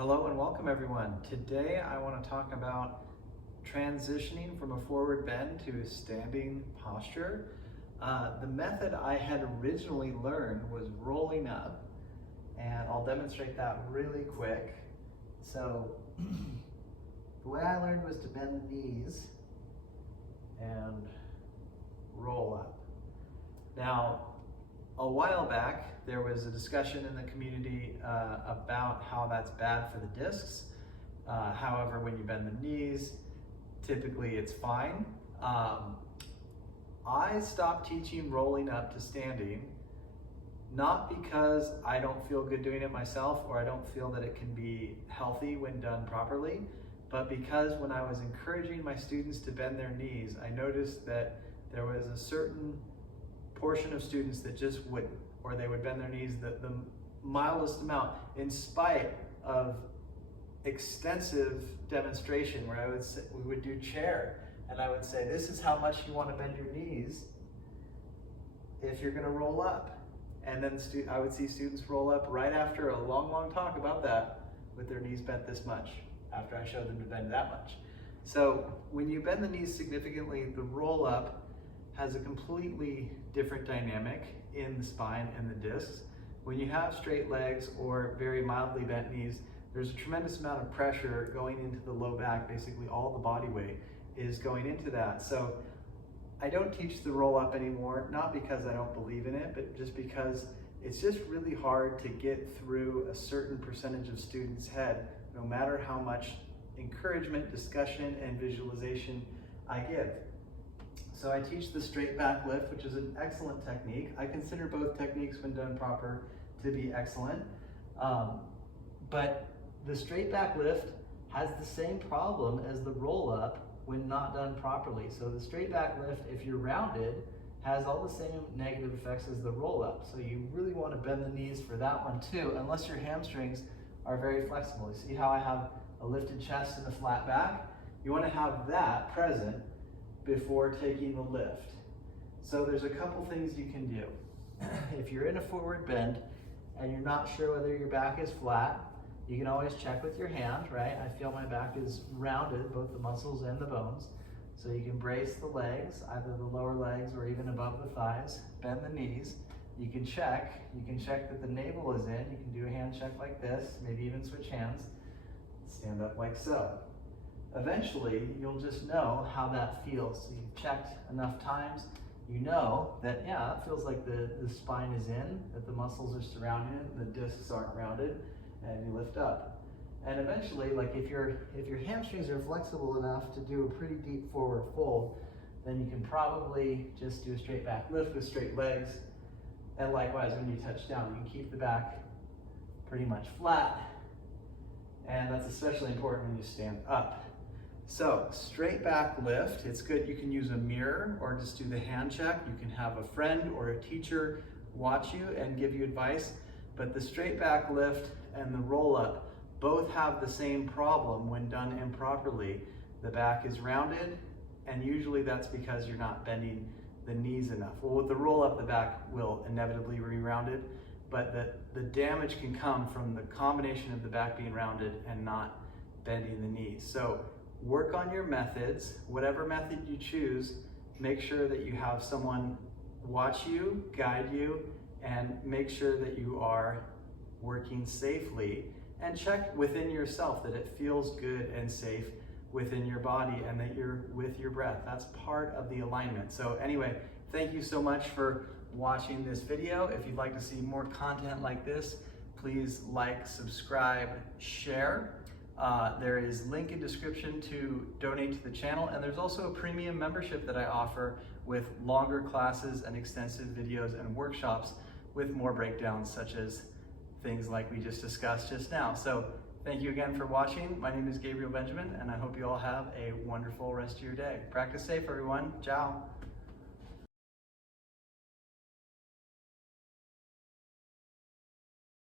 Hello and welcome everyone. Today I want to talk about transitioning from a forward bend to a standing posture. The method I had originally learned was rolling up, and I'll demonstrate that really quick. So the way I learned was to bend the knees and roll up. Now, a while back, there was a discussion in the community about how that's bad for the discs. However, when you bend the knees, typically it's fine. I stopped teaching rolling up to standing, not because I don't feel good doing it myself or I don't feel that it can be healthy when done properly, but because when I was encouraging my students to bend their knees, I noticed that there was a certain portion of students that just wouldn't, or they would bend their knees the mildest amount, in spite of extensive demonstration where we would do chair, and I would say, this is how much you want to bend your knees if you're going to roll up. And then I would see students roll up right after a long talk about that with their knees bent this much, after I showed them to bend that much. So when you bend the knees significantly, the roll up has a completely different dynamic in the spine and the discs. When you have straight legs or very mildly bent knees, there's a tremendous amount of pressure going into the low back. Basically all the body weight is going into that. So I don't teach the roll up anymore, not because I don't believe in it, but just because it's just really hard to get through a certain percentage of students' head, no matter how much encouragement, discussion, and visualization I give. So I teach the straight back lift, which is an excellent technique. I consider both techniques, when done proper, to be excellent. But the straight back lift has the same problem as the roll up when not done properly. So the straight back lift, if you're rounded, has all the same negative effects as the roll up. So you really want to bend the knees for that one too, unless your hamstrings are very flexible. You see how I have a lifted chest and a flat back? You want to have that present before taking the lift. So there's a couple things you can do. If you're in a forward bend and you're not sure whether your back is flat, you can always check with your hand, right? I feel my back is rounded, both the muscles and the bones. So you can brace the legs, either the lower legs or even above the thighs, bend the knees. You can check that the navel is in. You can do a hand check like this, maybe even switch hands. Stand up like so. Eventually, you'll just know how that feels. So you've checked enough times, you know that, yeah, it feels like the spine is in, that the muscles are surrounding it, the discs aren't rounded, and you lift up. And eventually, like if your hamstrings are flexible enough to do a pretty deep forward fold, then you can probably just do a straight back lift with straight legs. And likewise, when you touch down, you can keep the back pretty much flat. And that's especially important when you stand up. So straight back lift, it's good. You can use a mirror or just do the hand check. You can have a friend or a teacher watch you and give you advice. But the straight back lift and the roll up both have the same problem when done improperly. The back is rounded, and usually that's because you're not bending the knees enough. Well, with the roll up, the back will inevitably be rounded, but the damage can come from the combination of the back being rounded and not bending the knees. So work on your methods. Whatever method you choose, make sure that you have someone watch you, guide you, and make sure that you are working safely, and check within yourself that it feels good and safe within your body and that you're with your breath. That's part of the alignment. So anyway, thank you so much for watching this video. If you'd like to see more content like this, please like, subscribe, share. There is link in description to donate to the channel, and there's also a premium membership that I offer with longer classes and extensive videos and workshops with more breakdowns, such as things like we just discussed just now. So thank you again for watching. My name is Gabriel Benjamin, and I hope you all have a wonderful rest of your day. Practice safe, everyone. Ciao.